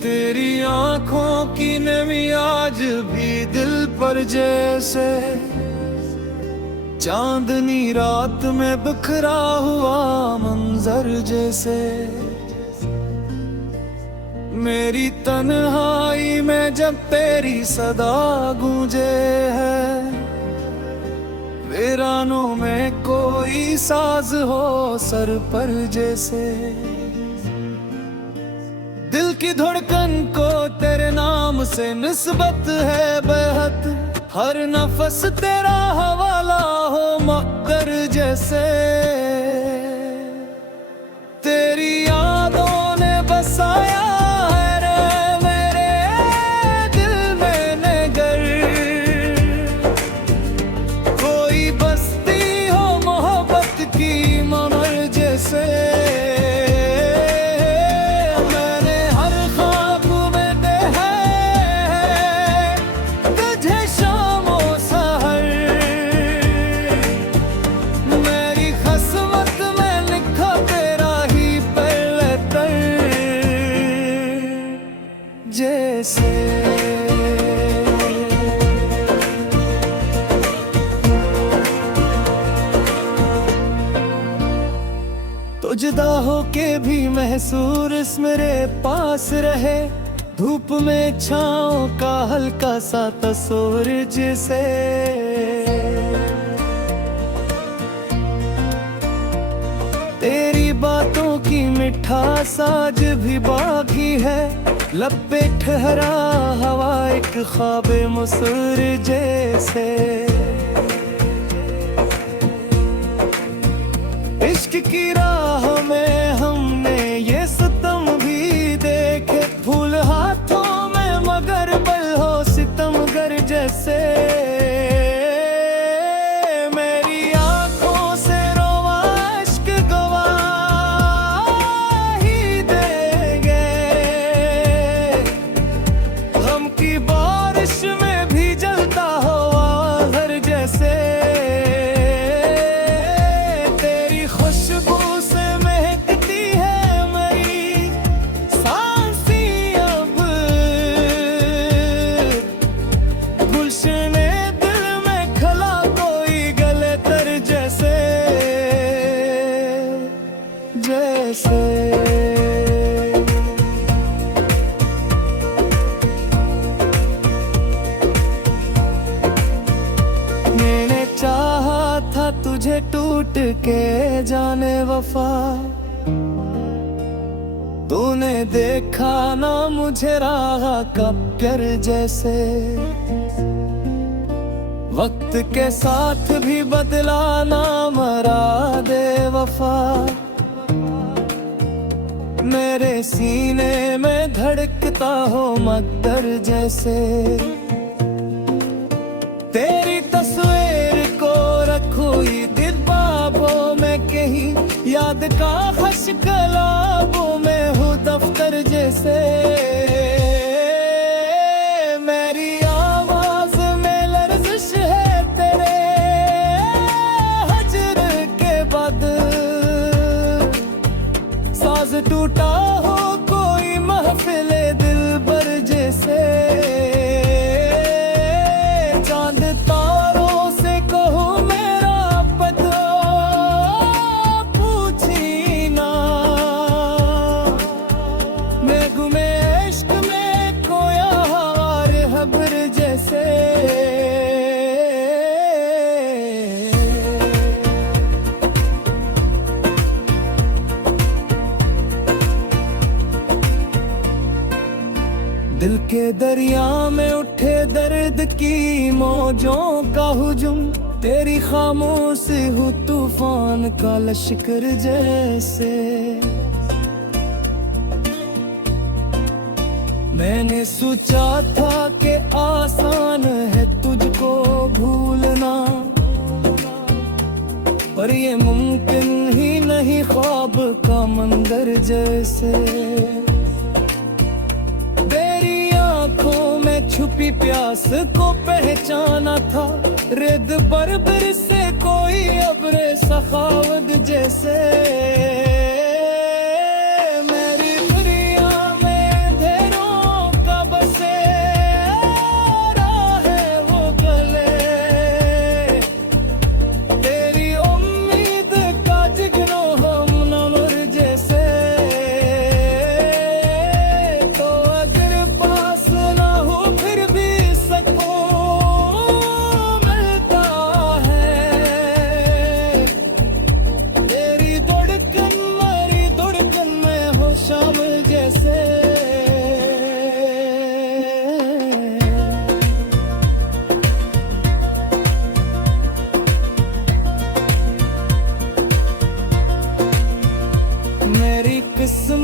तेरी आंखों की नमी आज भी दिल पर जैसे चांदनी रात में बिखरा हुआ मंजर जैसे। मेरी तन्हाई में जब तेरी सदा गूंजे है, वीरानों में कोई साज हो सर पर जैसे। दिल की धड़कन को तेरे नाम से निस्बत है बेहद, हर नफस तेरा हवाला हो मक्कर जैसे। तेरी यादों ने बसाया है रे मेरे दिल में नगर, कोई बस्ती हो मोहब्बत की ममर जैसे। तो जुदा होके भी महसूस मेरे पास रहे, धूप में छाँव का हल्का सा तस्वीर जैसे। तेरी बातों की मिठास आज भी बाकी है, लब पे ठहरा हवा एक ख्वाब मुसर जैसे। इश्क की राह में हमने ये सितम भी देखे, फूल हाथों में मगर बल हो सितमगर जैसे। मेरी आंखों से रोवा इश्क गवाही देंगे, गम की बारिश में भी जलता हो आज़र जैसे। मैंने चाहा था तुझे टूट के जाने वफा, तूने देखा ना मुझे राह का प्यार जैसे। वक्त के साथ भी बदला ना मरा दे वफा, मेरे सीने में धड़कता हो मक्कर जैसे। तेरी तस्वीर को रखो दिल बाबों में कहीं, याद का खश कलाबों में हो दफ्तर जैसे। मेरी आवाज में लर्जिश है तेरे हजर के बाद, साज टूटा हो कोई महफिले दिल बर जैसे। चांद तारों से कहो मेरा पता पूछी ना, मैं गुमे इश्क में खोया हार हबर जैसे। दिल के दरिया में उठे दर्द की मौजों का हुजूम, तेरी खामोशी हूँ तूफान का लश्कर जैसे। मैंने सोचा था कि आसान है तुझको भूलना, पर ये मुमकिन ही नहीं ख्वाब का मंजर जैसे। छुपी प्यास को पहचाना था, रेद बरबर से कोई अब्रे सखावत जैसे। मेरी दुनिया में अंधेरों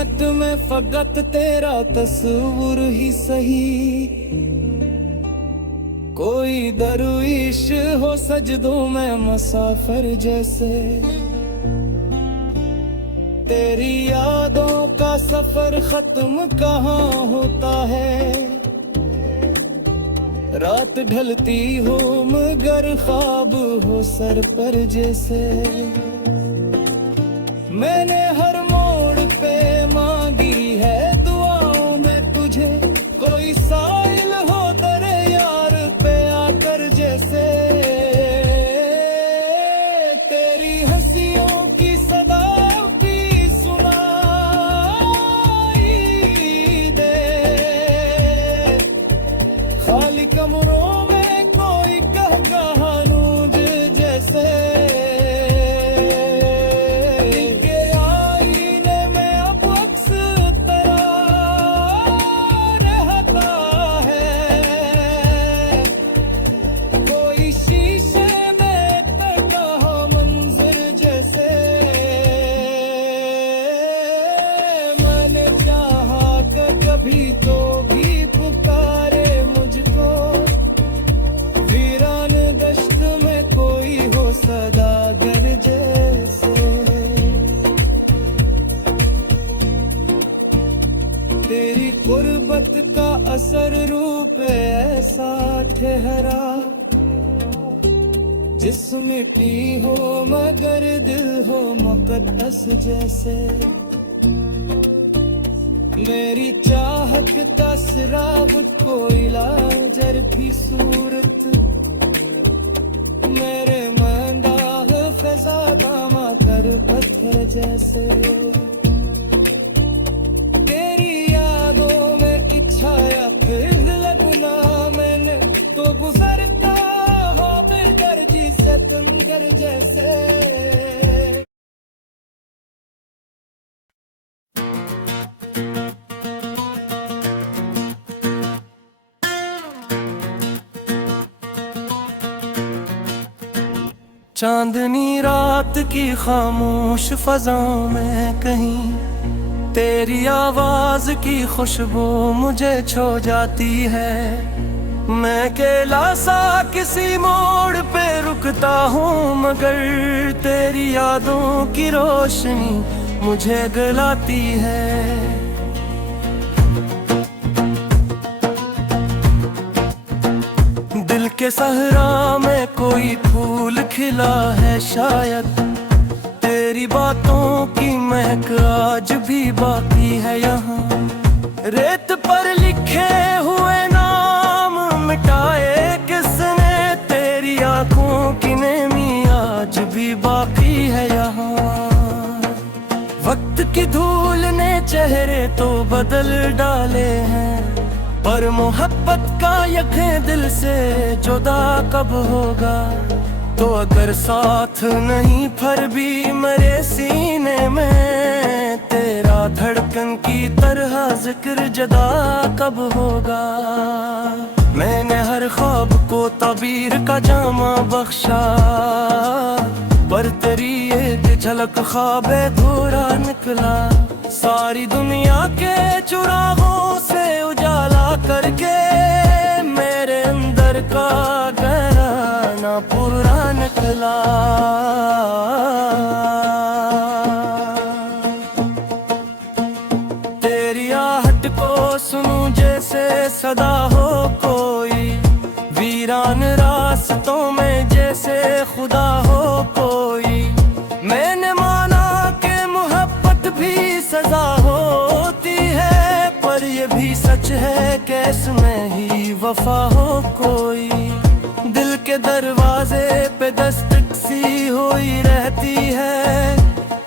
ज़ुल्मत में फ़कत तेरा तस्वुर ही सही। कोई दरविश हो सजदों में मुसाफिर जैसे, तेरी यादों का सफर खत्म कहाँ होता है। रात ढलती हो मगर ख्वाब हो सर पर जैसे। मैंने हर मोड़ पे मांगी है दुआओं में तुझे, कोई साइल हो तेरे यार पे आकर जैसे। तेरी हंसियों की सदा भी सुनाई दे, खाली कमरों में कोई कहकहानूद जैसे। कभी तो भी पुकारे मुझको, वीरान दश्त में कोई हो सदागर जैसे। तेरी गुर्बत का असर रूप ऐसा ठहरा, जिस्म मिट्टी हो मगर दिल हो मुक़द्दस जैसे। मेरी चाहत का सिराग कोई लाजर की सूरत, मेरे मंदाह फ़िज़ा दामा कर पत्थर जैसे। तेरी यादों में इच्छाया फिर लगना मैंने, तो गुजरता हो बेदर्जी से तुनगर जैसे। चांदनी रात की खामोश फजाओं में कहीं तेरी आवाज की खुशबू मुझे छो जाती है। मैं अकेला सा किसी मोड़ पे रुकता हूँ, मगर तेरी यादों की रोशनी मुझे गलाती है। दिल के सहरा में कोई फूल खिला है शायद, तेरी बातों की महक आज भी बाकी है यहाँ। रेत पर लिखे हुए नाम मिटाए किसने, तेरी आंखों की नेमी आज भी बाकी है यहाँ। वक्त की धूल ने चेहरे तो बदल डाले हैं, पर मोहब्बत का यक़ीन दिल से जुदा कब होगा। तो अगर साथ नहीं फिर भी मेरे सीने में तेरा धड़कन की तरह जिक्र जदा कब होगा। मैंने हर ख्वाब को ताबीर का जामा बख्शा, पर तेरी एक झलक ख्वाबे धूरा निकला। सारी दुनिया के चुरागों से उजाला करके मेरे अंदर का गहराना पूरा निकला। तेरी आहट को सुनूं जैसे सदा हो कोई, वीरान रास्तों में जैसे खुदा हो कोई। मैंने माना कि मोहब्बत भी सजा होती है, पर ये भी सच है कि इसमें ही वफा हो कोई। दिल के दरवाजे पे दस्तक सी हुई रहती है,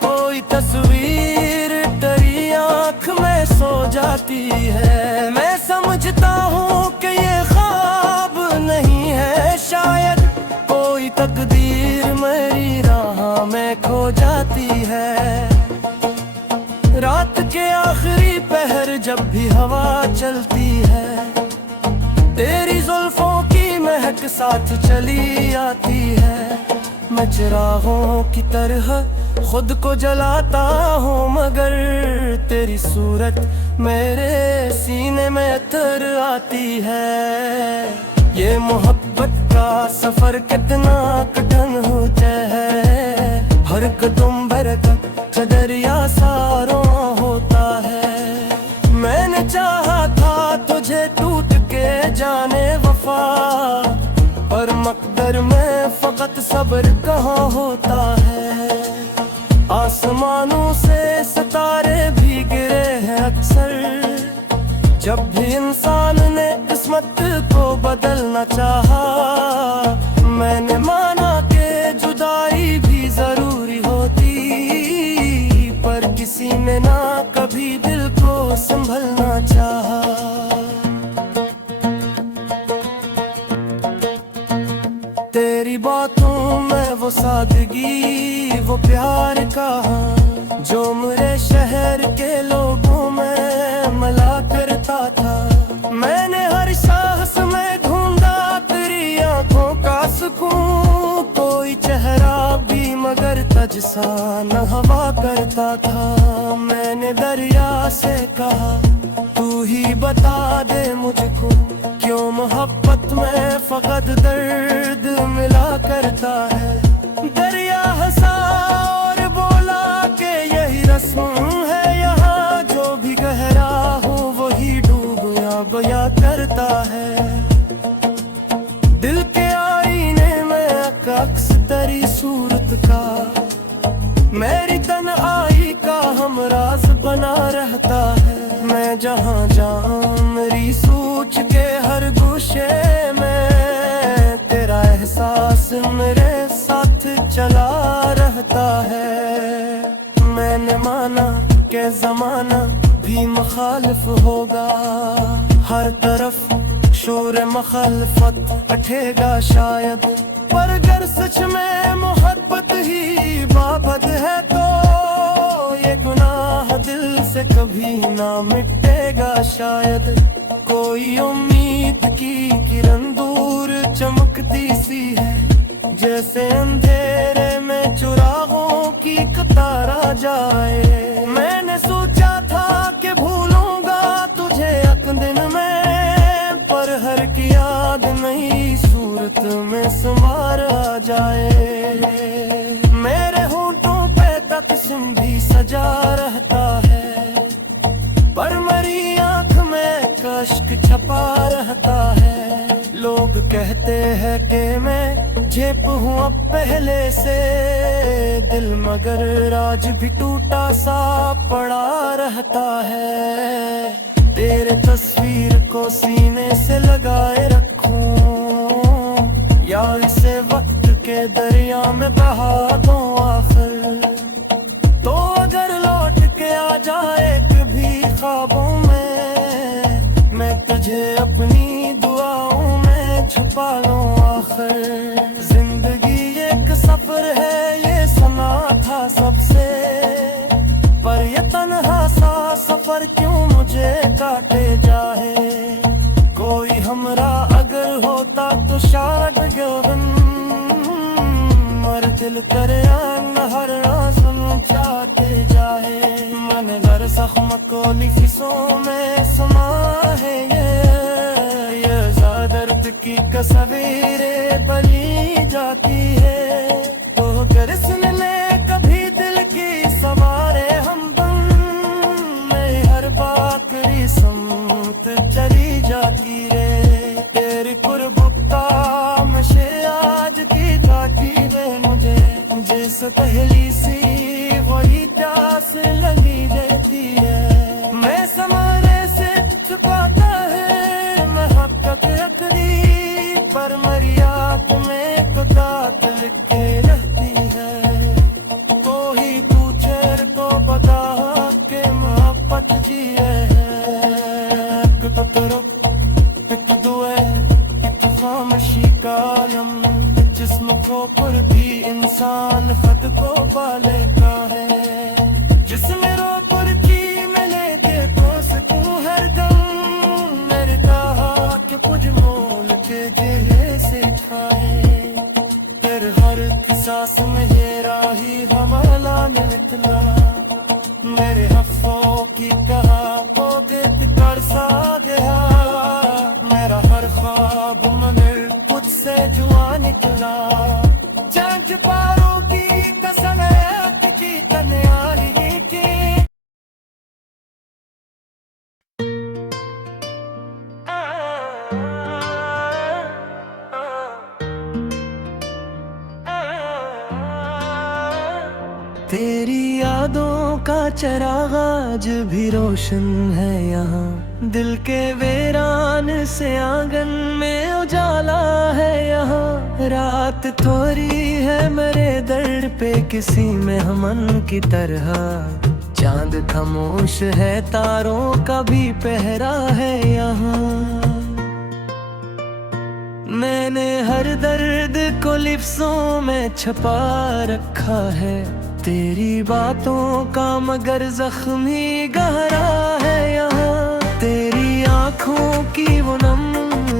कोई तस्वीर तेरी आँख में सो जाती है। मैं समझता हूँ कि ये ख्वाब नहीं है शायद, कोई तकदीर मेरी राह में खो जाती है। रात के आखिरी पहर जब भी हवा चलती है, तेरी जुल्फों की महक साथ चली आती है। मैं चिरागों की तरह खुद को जलाता हूँ, मगर तेरी सूरत मेरे सीने में अतर आती है। ये मोहब्बत का सफर कितना कठिन होता है, हर कदम बरकत दरिया सारों होता है। मैंने चाहा था तुझे टूट के जाने वफा, पर मकदर में फकत सब्र कहाँ होता है। आसमानों से सितारे भी गिरे हैं अक्सर, जब भी इंसान ने किस्मत को बदलना चाहा। मैंने माना कि जुदाई भी जरूरी होती, पर किसी ने ना कभी दिल को संभलना चाहा। तेरी बातों में वो सादगी, वो प्यार का जो मेरे शहर के लोगों में मला करता था। मैंने हर सांस में ढूंढा तेरी आंखों का सुकून, कोई चेहरा भी मगर तजसा न हवा करता था। मैंने दरिया से कहा तू ही बता दे मुझको, क्यों मोहब्बत में फकत दर्द मिला करता है। दरिया हंसा और बोला कि यही रस्म है यहाँ, जो भी गहरा हो वही डूब या बया करता है। दिल के आईने में अक्स तेरी सूरत का, मेरी तन्हाई का हमराज बना रहता है। मैं जहाँ जाऊँ मेरी सोच के हर गोशे में तेरा एहसास मेरे साथ चला रहता है। मैंने माना कि जमाना भी मुखालिफ होगा, हर तरफ शोर मुखालफत उठेगा शायद, पर अगर सच में मोहब्बत ही बाबत है तो ये गुनाह दिल से कभी ना मिटेगा शायद। कोई उम्मीद की किरण दूर चमकती सी है, जैसे अंधेरे में चिरागों की कतार आ जाए। मैंने सोचा था कि भूलूंगा तुझे एक दिन में, पर हर की याद नई सूरत में संवार आ जाए। मेरे होंठों पे तबस्सुम भी सजा रहता है, पर मेरी आंख में कश्क छपा रहता है। लोग कहते हैं कि मैं झेप हूँ अब पहले से दिल, मगर आज भी टूटा सा पड़ा रहता है। तेरे तस्वीर को सीने से लगाए रखूं, या इसे वक्त के दरिया में बहा दूं आखिर। तो अगर लौट के आ जाए कभी ख्वाबों में, मैं तुझे अपनी दुआओं में छुपा लूं आखिर। जिंदगी एक सफर है ये सुना था सबसे, पर ये तन्हा सा सफर क्यों मुझे काटे जाए। कोई हमरा अगर होता तो शायद गगन मर दिल करे हर राज़ चाहते जाए। मन घर जख्म को लिखिसों में समा है ये दर्द की तस्वीरें बनी जाती है। तो अगर सुनने कभी दिल की सवारे हमदम, मेरी हर बाकरी समत चली जाती रे। तेरी कुर्बता मशे आज की ताकी दे मुझे, जिस पहली सी वही प्यास लगी रहती है। मैं समारे से छुपाता है महब्बत अकरी, पर मेरी आँख में खुदा लिखे रहती है। तो ही तू चेहरे को बता के मोहब्बत जिए है। खामोशी का आलम, जिस्म को पर भी इंसान खत को पालेता है। जिस्म तेरी यादों का चिराग आज भी रोशन है यहाँ, दिल के वीरान से आंगन में उजाला है यहाँ। रात थोड़ी है मेरे दर पे किसी में हमन की तरह, चांद खामोश है तारों का भी पहरा है यहाँ। मैंने हर दर्द को लिफ्ज़ों में छुपा रखा है, तेरी बातों का मगर जख्मी गहरा है यहाँ। तेरी आँखों की वो नम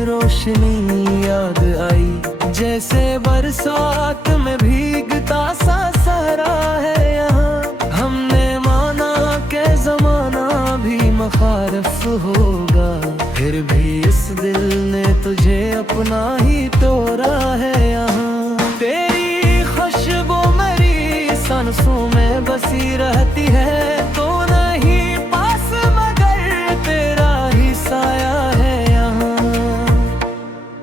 रोशनी याद आई, जैसे बरसात में भीगता सा सहरा है यहाँ। हमने माना के ज़माना भी मुखारिफ होगा, फिर भी इस दिल ने तुझे अपना ही तोड़ा है यहाँ। तेरी खुशबू मेरी सांसों में बसी रहती है, तो नहीं पास मगर तेरा ही साया है यहाँ।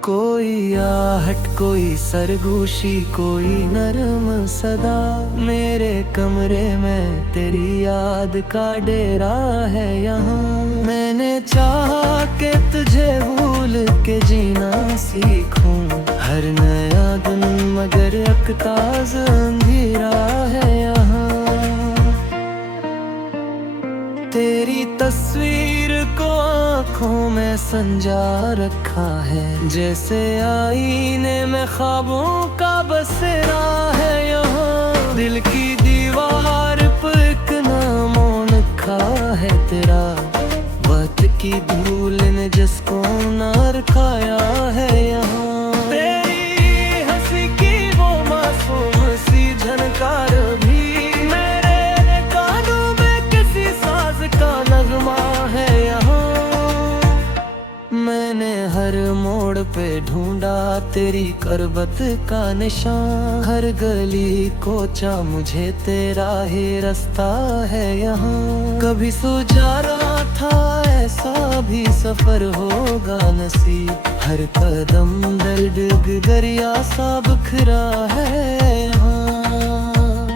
कोई आहट कोई सरगोशी कोई नरम सदा, मेरे कमरे में तेरी याद का डेरा है यहाँ। मैंने चाहा कि तुझे भूल के जीना सीखूं, हर नया दिन मगर एक ताज़ अंधेरा है यहाँ। तेरी तस्वीर को आँखों में संजा रखा है, जैसे आईने में ख्वाबों का बसेरा है यहाँ। दिल की दीवार पर एक नाम लिखा है तेरा, वक्त की धूल ने जिसको न रखाया है यहाँ। तेरी हंसी की वो मासूम सी झनकार भी मेरे कानों में किसी साज का नगमा है यहाँ। मैंने हर मोड़ पे ढूंढा तेरी करबत का निशान, हर गली कोचा मुझे तेरा ही रास्ता है यहाँ। कभी सोचा रहा था ऐसा भी सफर होगा नसीब, हर कदम दर्द दरिया सा बिखरा है यहाँ।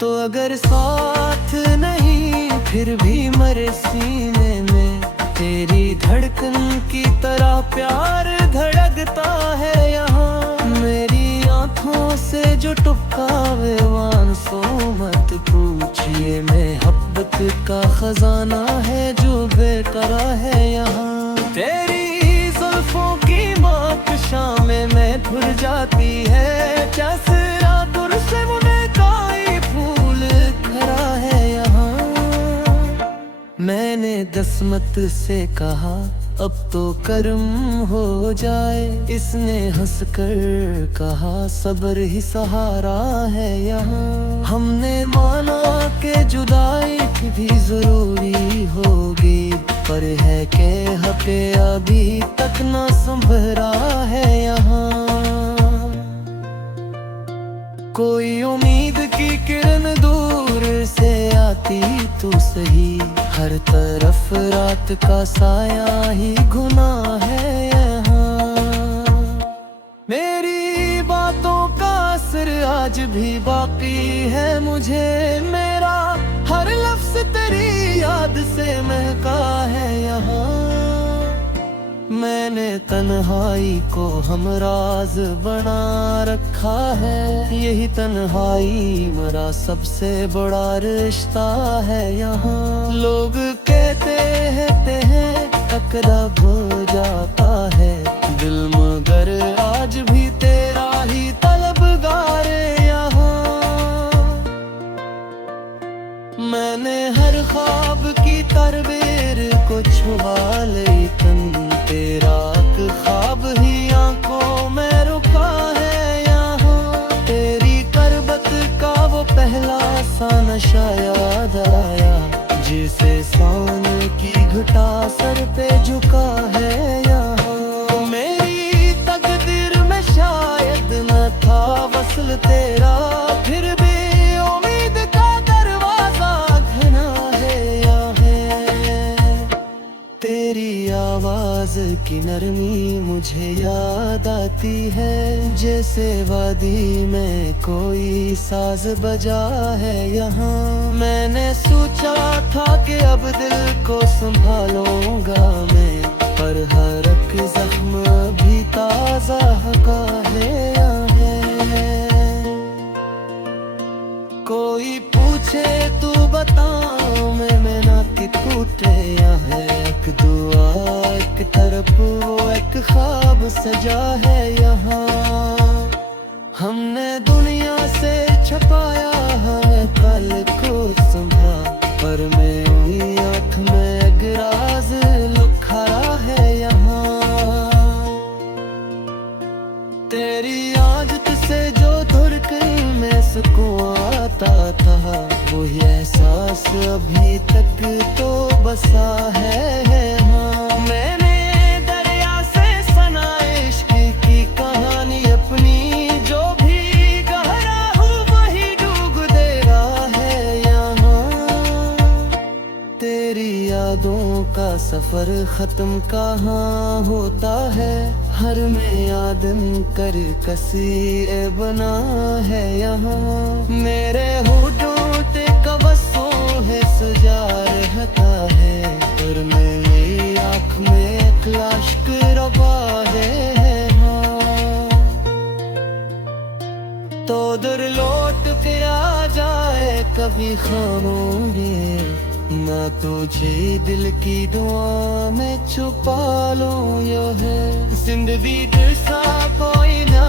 तो अगर साथ नहीं फिर भी मरे सीने में, तेरी धड़कन की तरह प्यार धड़कता है यहाँ। मेरी आँखों से जो टपकावे आंसू मत पूछिए, मोहब्बत का खजाना है जो बेकरा है यहाँ। तेरी जुल्फों की मातशा में मैं भूल जाती है, जैसे रातों से मुने काई फूल खरा है यहाँ। मैंने दस्मत से कहा अब तो कर्म हो जाए, इसने हंसकर कहा सब्र ही सहारा है यहाँ। हमने माना कि जुदाई भी जरूरी होगी, पर है के हके अभी तक न संभरा है यहाँ। कोई उम्मीद की किरण दूर से आती तो सही, हर तरफ रात का साया ही गुना है यहाँ। मेरी बातों का असर आज भी बाकी है मुझे, मेरा हर लफ्ज तेरी याद से महका है यहाँ। मैंने तन्हाई को हमराज बना रखा है, यही तन्हाई मेरा सबसे बड़ा रिश्ता है यहाँ। लोग कहते हैं अकरब हो जाता है दिल, मगर आज भी तेरा ही तलबगार यहाँ। मैंने हर ख्वाब की तरबेर को छुपा लेकिन तेरा ख्वाब ही आंखों में रुका है यहाँ। तेरी करबत का वो पहला सा नशा याद आया, जिसे सान की घटा सर पे झुका है यहाँ। मेरी तकदीर में शायद न था वसल तेरा, फिर भी उम्मीद का दरवाजा घना है यहाँ। तेरी आवाज की नरमी मुझे याद आती है, जैसे वादी में कोई साज बजा है यहाँ। मैंने सोचा था कि अब दिल को संभालूंगा मैं, पर हर एक जख्म भी ताजा का है कोई पूछे तू बता मैं ना कि टूटे है, एक दुआ एक तरफ वो एक ख्वाब सजा है यहाँ। हमने दुनिया से छपाया है कल को संभा, पर मेरी आँख में एक राज लुकाया है यहाँ। तेरी आदत से जो धड़कन में सुकून आता था, वही एहसास अभी तक तो बसा है हाँ। मैंने दरिया से सुना इश्क की कहानी अपनी, जो भी गहरा हो वही डूब देगा है यहाँ। तेरी यादों का सफर खत्म कहाँ होता है, हर में आदम कर कसी बना है यहाँ। मेरे होठों ते कवसों है सजा रहता है, पर मेरी आँख में एक लाश्क रवा है हाँ। तो दूर लौट के आ जाए कभी खामों में, ना तुझे दिल की दुआ में छुपा लूं यो है। जिंदगी जैसा कोई ना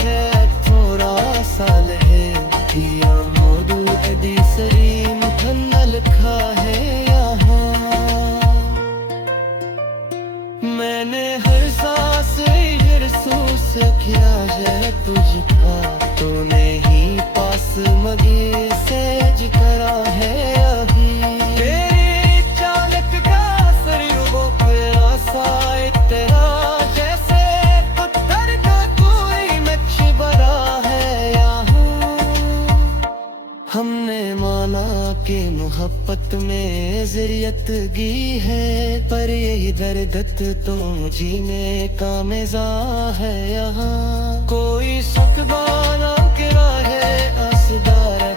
है, थोड़ा साल है किया मोदू एडी सरीम खन्ना लिखा है यहाँ। मैंने हर सांस महसूस किया है तुझका, तूने ही पास मगे से जिकरा है अभी। हमने माना कि मोहब्बत में ज़रियतगी है, पर यही दर्द तो जीने का मज़ा है यहाँ। कोई सकबाना किरा है असदार